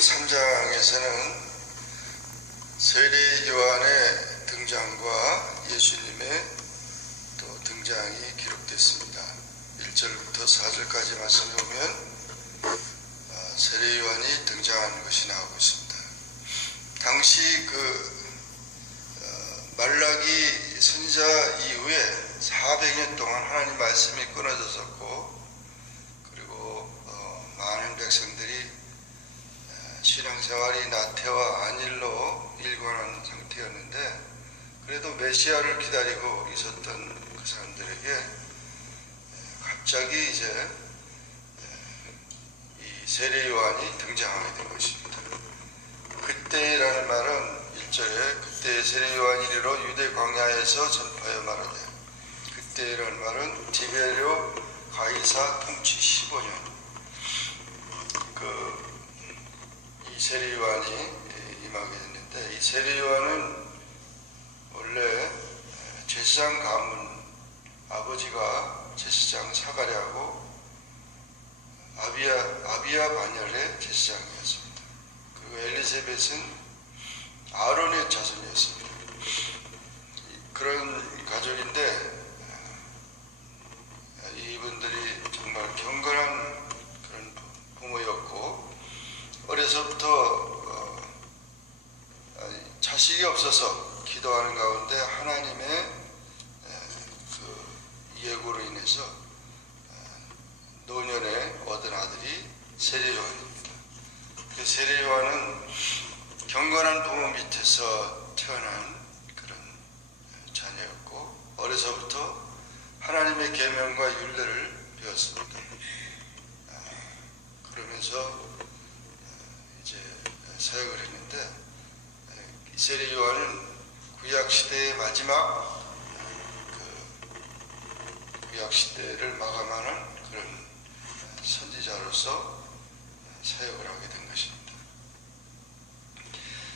3장에서는 세례 요한의 등장과 예수님의 또 등장이 기록됐습니다. 1절부터 4절까지 말씀을 보면 세례 요한이 등장하는 것이 나오고 있습니다. 당시 말라기 선지자 이후에 400년 동안 하나님 말씀이 끊어졌었고, 그리고 많은 백성들이 신앙생활이 나태와 안일로 일관한 상태였는데, 그래도 메시아를 기다리고 있었던 그 사람들에게 갑자기 이제 이 세례 요한이 등장하게 된 것입니다. 그때라는 말은 1절에 그때 세례 요한이 이르러 유대 광야에서 전파하여 말하되, 그때라는 말은 디베르 가이사 통치 15년 이 세례 요한이 임하게 됐는데, 이 세례 요한은 원래 제사장 가문, 아버지가 제사장 사가랴고 아비야 반열의 제사장이었습니다. 그리고 엘리사벳은 아론의 자손이었습니다. 그런 가족인데, 이분들이 정말 경건한 그런 부모였고, 어려서부터 자식이 없어서 기도하는 가운데 하나님의 그 예고로 인해서 노년에 얻은 아들이 세례 요한입니다. 그 세례 요한은 경건한 부모 밑에서 태어난 그런 자녀였고, 어려서부터 하나님의 계명과 율례를 배웠습니다. 그러면서 이제 사역을 했는데, 세례 요한은 구약 시대의 마지막 구약 시대를 마감하는 그런 선지자로서 사역을 하게 된 것입니다.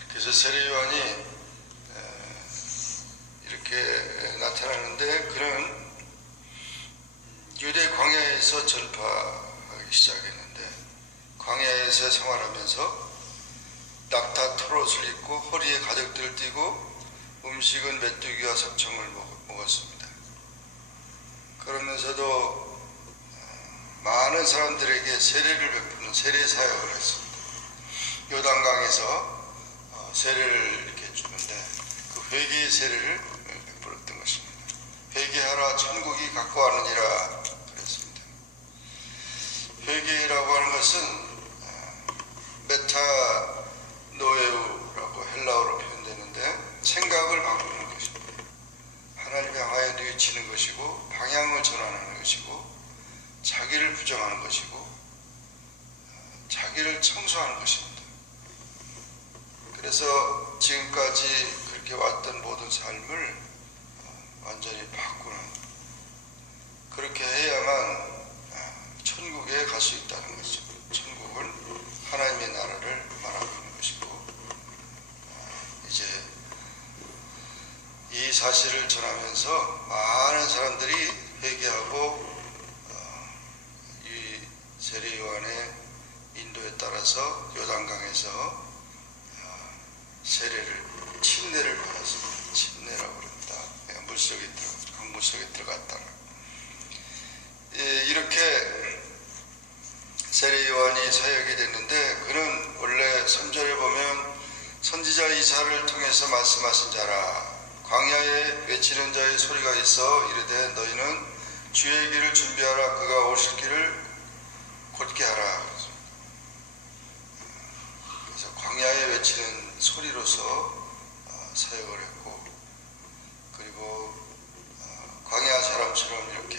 그래서 세례 요한이 이렇게 나타나는데, 그는 유대 광야에서 전파하기 시작했는데, 광야에서 생활하면서 낙타 털옷을 입고 허리에 가죽들을 띠고 음식은 메뚜기와 석청을 먹었습니다. 그러면서도 많은 사람들에게 세례를 베푸는 세례 사역을 했습니다. 요단강에서 세례를 이렇게 주는데, 그 회개의 세례를 베풀었던 것입니다. 회개하라, 천국이 가까웠느니라 그랬습니다. 회개라고 하는 것은 메타노에우라고 헬라어로 표현되는데, 생각을 바꾸는 것입니다. 하나님 향하여 뉘우치는 것이고, 방향을 전환하는 것이고, 자기를 부정하는 것이고, 자기를 청소하는 것입니다. 그래서 지금까지 그렇게 왔던 모든 삶을 완전히 바꾸는, 그렇게 해야만 천국에 갈 수 있다는 것이죠. 천국은 하나님의 나라를 말하고 있는 것이고, 이제 이 사실을 전하면서 많은 사람들이 회개하고 이 세례 요한의 인도에 따라서 요단강에서 세례를, 침례를 받았습니다. 침례라고 그럽니다. 강물 속에 들어갔다. 이렇게 세례 요한이 사역이 됐는데, 그는 원래 3절에 보면 선지자 이사야를 통해서 말씀하신 자라, 광야에 외치는 자의 소리가 있어 이르되 너희는 주의 길을 준비하라, 그가 오실 길을 곧게 하라. 그래서 광야에 외치는 소리로서 사역을 했고, 그리고 광야 사람처럼 이렇게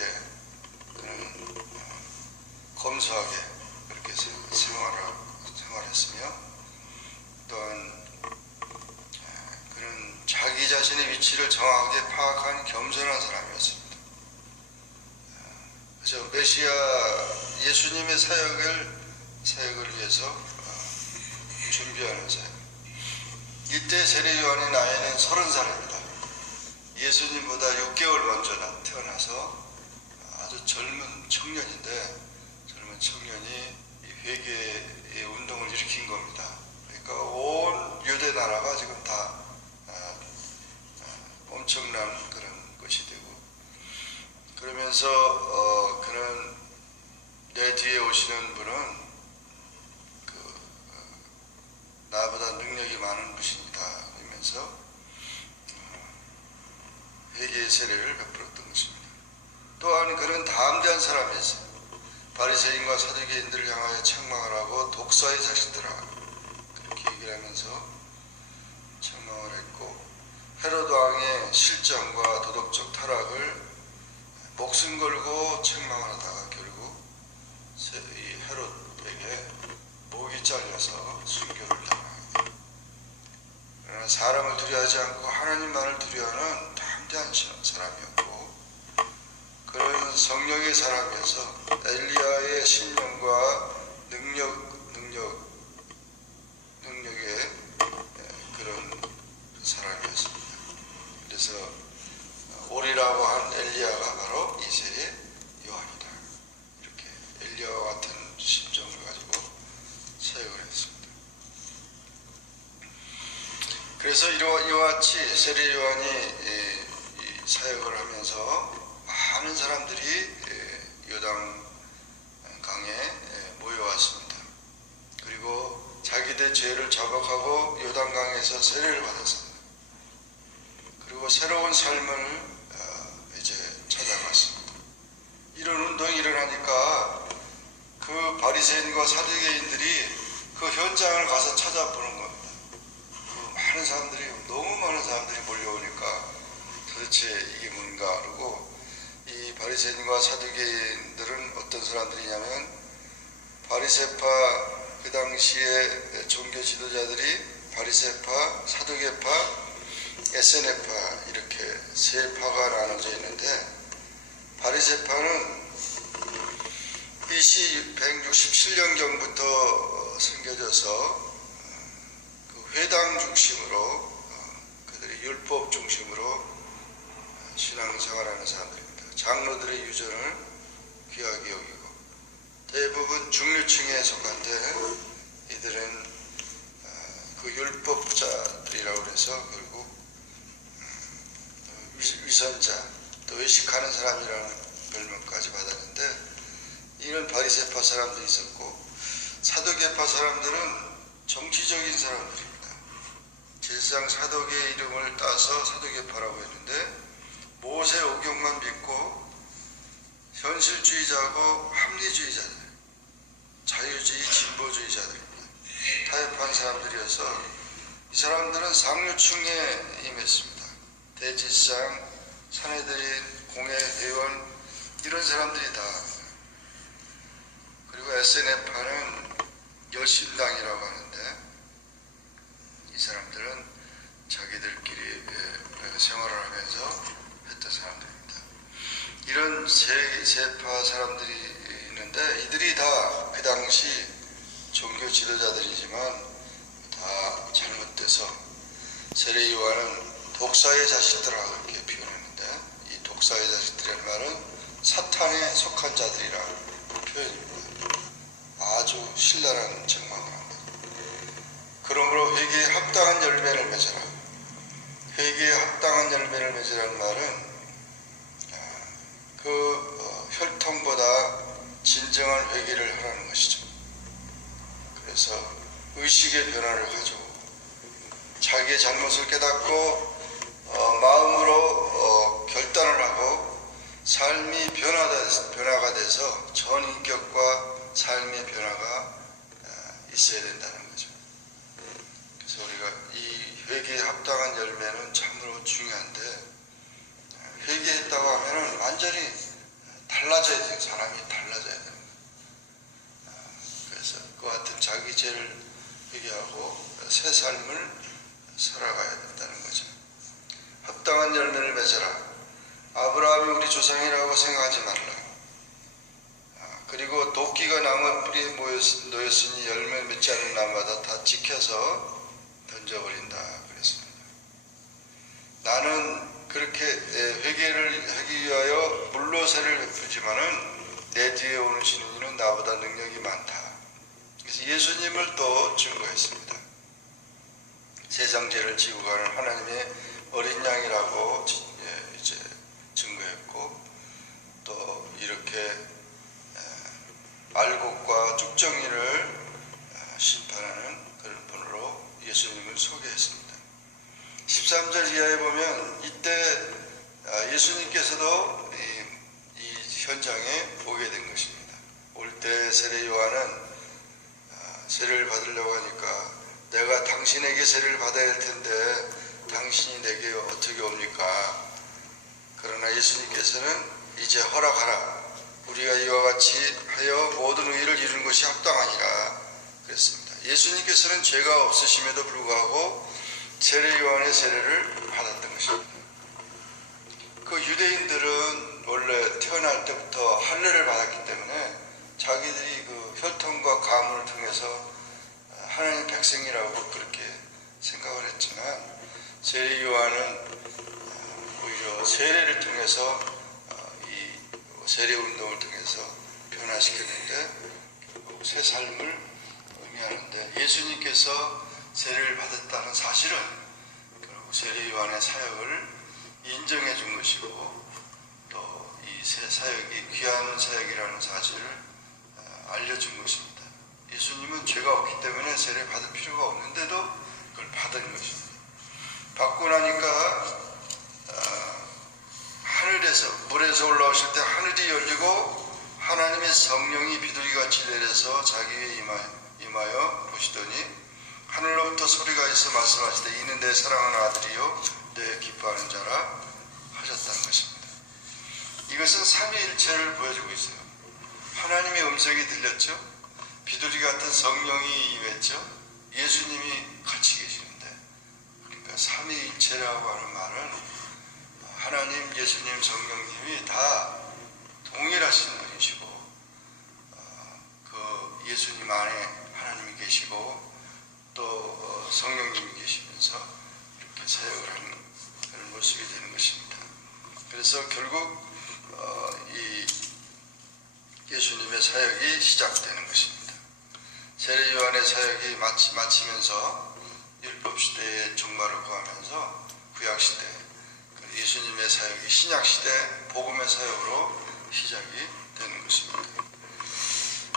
그는 검소하게 그렇게 생활했으며, 또한 그는 자기 자신의 위치를 정확하게 파악한 겸손한 사람이었습니다. 그래서 메시아 예수님의 사역을 위해서 준비하는 사역. 이때 세례 요한의 나이는 30살입니다. 예수님보다 6개월 먼저 태어나서 아주 젊은 청년인데, 젊은 청년이 회개의 운동을 일으킨 겁니다. 그러니까 온 유대 나라가 지금 다 엄청난 그런 것이 되고, 그러면서 그는 내 뒤에 오시는 분은 나보다 능력이 많은 분이다 하면서 회개의 세례를 베풀었던 것입니다. 또한 그는 담대한 사람이었어요. 바리새인과 사두개인들을 향하여 책망을 하고 독사의 자식들아 그렇게 얘기를 하면서 책망을 했고, 헤로드 왕의 실정과 도덕적 타락을 목숨 걸고 책망을 하다가 결국 이 헤롯에게 목이 잘려서 순교를 당하게 됩니다. 그러나 사람을 두려워하지 않고 하나님만을 두려워하는 담대한 사람이었고, 그런 성령의 사람이어서 엘리야의 신령과 능력의 그런 사람이었습니다. 그래서 오리라고 한 엘리야가 바로 이세의 요한이다. 이렇게 엘리야와 같은 심정을 가지고 사역을 했습니다. 그래서 이와 같이 세례 요한이 사역을 하면서 많은 사람들이 요단 강에 모여왔습니다. 그리고 자기들 죄를 자복하고 요단 강에서 세례를 받았습니다. 그리고 새로운 삶을 이제 찾아갔습니다. 이런 운동이 일어나니까 그 바리새인과 사두개인들이 그 현장을 가서 찾아보는 겁니다. 그 많은 사람들이, 너무 많은 사람들이 몰려오니까 도대체 이게 뭔가 그러고, 이 바리새인과 사두개인들은 어떤 사람들이냐면, 바리새파, 그 당시에 종교 지도자들이 바리새파, 사두개파, 에세네파 이렇게 세 파가 나눠져 있는데, 바리새파는 BC 167년경부터 섬겨져서 그 회당 중심으로, 그들이 율법 중심으로 신앙생활하는 사람들입니다. 장로들의 유전을 귀하게 여기고, 대부분 중류층에 속한데 이들은 그 율법자들이라고 해서 결국 위선자, 또 외식하는 사람이라는 별명까지 받았는데, 이런 바리새파 사람들이 있었고, 사두개파 사람들은 정치적인 사람들입니다. 제사장 사독의 이름을 따서 사두개파라고 했는데, 모세 오경만 믿고 현실주의자고 합리주의자들, 자유주의 진보주의자들입니다. 타협한 사람들이어서 이 사람들은 상류층에 임했습니다. 대제사장, 산헤드린, 공회 회원 이런 사람들이 다. 그리고 에세네파는 여신당이라고 하는데, 이 사람들은 자기들끼리 생활을 하면서 했던 사람들입니다. 이런 세파 사람들이 있는데, 이들이 다 그 당시 종교 지도자들이지만 다 잘못돼서 세례 요한은 독사의 자식들아 그렇게 표현했는데, 이 독사의 자식들이라는 말은 사탄에 속한 자들이라 표현입니다. 아주 신랄한 책망을 합니다. 그러므로 회개에 합당한 열매를 맺어라. 회개에 합당한 열매를 맺으라는 말은 그 혈통보다 진정한 회개를 하라는 것이죠. 그래서 의식의 변화를 가지고 자기의 잘못을 깨닫고 마음으로 결단을 하고 삶이 변화가 돼서 전인격과 삶의 변화가 있어야 된다는 거죠. 그래서 우리가 이 회개에 합당한 열매는 참으로 중요한데, 회개했다고 하면은 완전히 달라져야 돼요. 사람이 달라져야 됩니다. 그래서 그와 같은 자기 죄를 회개하고 새 삶을 살아가야 된다는 거죠. 합당한 열매를 맺어라. 아브라함이 우리 조상이라고 생각하지 말라. 그리고 도끼가 나무 뿌리에 놓였으니 열매 맺지 않은 나무마다 다 찍혀서 던져버린다 그랬습니다. 나는 그렇게 회개를 하기 위하여 물로 세례를 베푸지만은 내 뒤에 오시는 이는 나보다 능력이 많다. 예수님을 또 증거했습니다. 세상 죄를 지고 가는 하나님의 어린 양이라고 이제 증거했고, 또 이렇게 알곡과 쭉정이를 심판하는 그런 분으로 예수님을 소개했습니다. 13절 이하에 보면 이때 예수님께서도 이 현장에 보게 된 것입니다. 올 때 세례 요한은 세례를 받으려고 하니까 내가 당신에게 세례를 받아야 할 텐데 당신이 내게 어떻게 옵니까? 그러나 예수님께서는 이제 허락하라. 우리가 이와 같이 하여 모든 의를 이루는 것이 합당하니라 그랬습니다. 예수님께서는 죄가 없으심에도 불구하고 세례 요한의 세례를 받았던 것입니다. 그 유대인들은 원래 태어날 때부터 할례를 받았기 때문에 자기들이 그 혈통과 가문을 통해서 하나님의 백성이라고 그렇게 생각을 했지만, 세례 요한은 오히려 세례를 통해서 이 세례 운동을 통해서 변화시켰는데 새 삶을 의미하는데, 예수님께서 세례를 받았다는 사실은 결국 세례 요한의 사역을 인정해 준 것이고, 또 이 새 사역이 귀한 사역이라는 사실을 알려준 것입니다. 예수님은 죄가 없기 때문에 세례 받을 필요가 없는데도 그걸 받은 것입니다. 받고 나니까 하늘에서, 물에서 올라오실 때 하늘이 열리고 하나님의 성령이 비둘기같이 내려서 자기 위에 임하여 보시더니 하늘로부터 소리가 있어 말씀하시되 이는 내 사랑하는 아들이요 내 기뻐하는 자라 하셨다는 것입니다. 이것은 삼위일체를 보여주고 있어요. 하나님의 음성이 들렸죠. 비둘기 같은 성령이 임했죠. 예수님이 같이 계시는데, 그러니까 삼위일체라고 하는 말은 하나님, 예수님, 성령님이 다 동일하신 분이시고, 그 예수님 안에 하나님이 계시고 또 성령님이 계시면서 이렇게 사역을 하는 그런 모습이 되는 것입니다. 그래서 결국 이 예수님의 사역이 시작되는 것입니다. 세례 요한의 사역이 마치면서 율법시대의 종말을 구하면서 구약시대, 예수님의 사역이 신약시대 복음의 사역으로 시작이 되는 것입니다.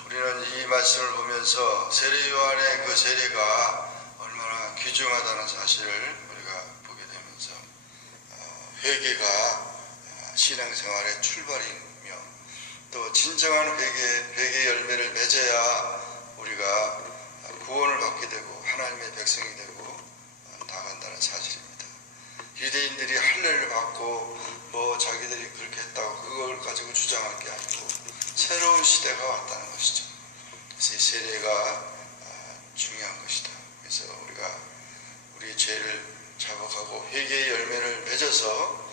우리는 이 말씀을 보면서 세례 요한의 그 세례가 얼마나 귀중하다는 사실을 우리가 보게 되면서 회개가 신앙생활의 출발이며, 또 진정한 회개의 열매를 맺어야 우리가 구원을 받게 되고 하나님의 백성이 되고 나간다는 사실입니다. 유대인들이 할례를 받고 자기들이 그렇게 했다고 그걸 가지고 주장할 게 아니고 새로운 시대가 왔다는 것이죠. 그래서 이 세례가 중요한 것이다. 그래서 우리가 우리의 죄를 자복하고 회개의 열매를 맺어서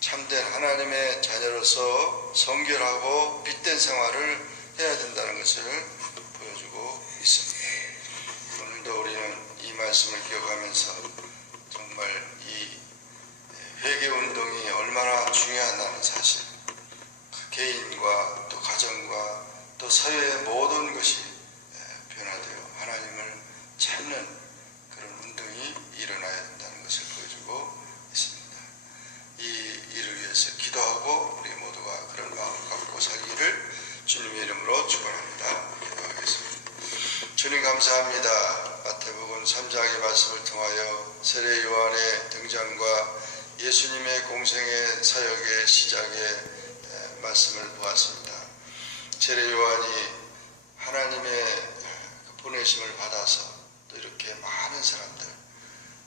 참된 하나님의 자녀로서 성결하고 빛된 생활을 해야 된다는 것을 보여주고 있습니다. 오늘도 우리는 이 말씀을 기억하면서 정말 이 회개 운동이 얼마나 중요하다는 사실, 개인과 또 가정과 또 사회의 모든 것이 변화되어 하나님을 찾는 그런 운동이 일어나야 된다는 것을 보여주고 있습니다. 이 일을 위해서 기도하고 우리 모두가 그런 마음을 갖고 살기를 주님의 이름으로 축원합니다. 기도하겠습니다. 주님 감사합니다. 마태복음 3장의 말씀을 통하여 세례 요한의 등장과 예수님의 공생의 사역의 시작의 말씀을 보았습니다. 세례 요한이 하나님의 보내심을 받아서 또 이렇게 많은 사람들,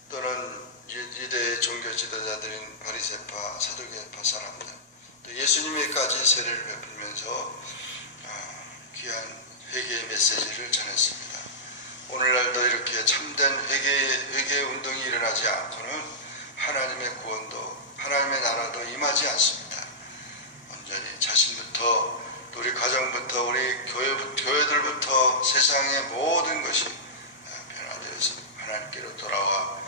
또는 유대의 종교 지도자들인 바리새파, 사두개파 사람들, 또 예수님에까지 세례를 베풀면서 귀한 회개의 메시지를 전했습니다. 오늘날도 이렇게 참된 회개의 운동이 일어나지 않고는 하나님의 구원도, 하나님의 나라도 임하지 않습니다. 완전히 자신부터, 또 우리 가정부터, 우리 교회들부터 세상의 모든 것이 변화되어서 하나님께로 돌아와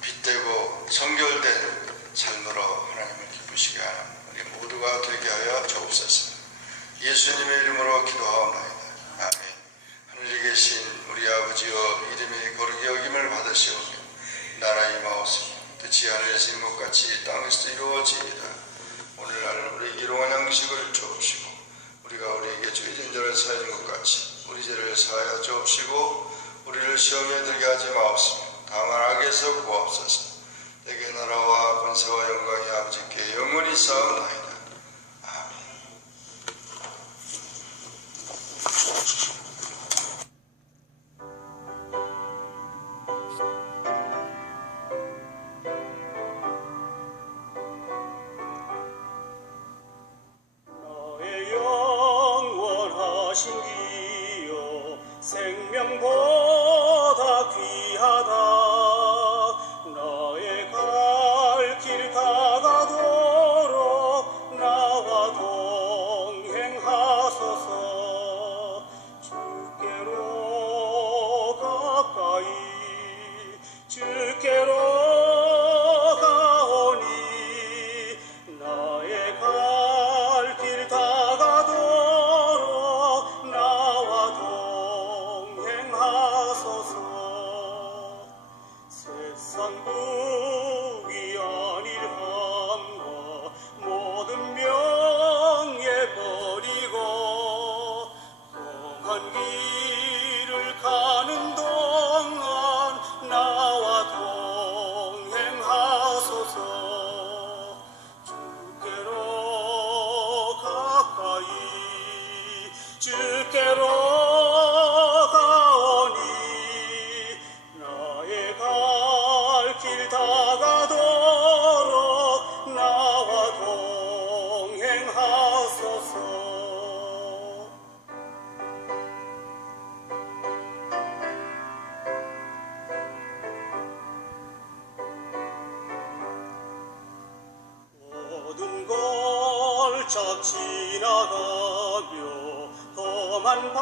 빛되고 성결된 삶으로 하나님을 기쁘시게 하는 우리 모두가 되게 하여 주옵소서. 예수님의 이름으로 기도하옵나이다. 아멘. 사해 준 것 같이 우리 죄를 사하여 주옵시고 우리를 시험에 들게 하지 마옵시며 다만 악에서 구하옵소서. 내게 나라와 권세와 영광이 아버지께 영원히 쌓옵나이다. 나의 영원하신 기여 생명보다 귀하다. 나의 갈 길 다가도록 나와 동행하소서. 주께로 가까이 주께로 가오니 나의 갈 길 다가도록 나와 동행하소서. 세상 부귀 아닐 함과 모든 명예 버리고 험한 길을 가는 동안 나와 동행하소서. 주께로 가까이 주께로 가오니 나의 갈 길 다가도록 나와 동행하소서. 모든 걸쫙 지나가며 험한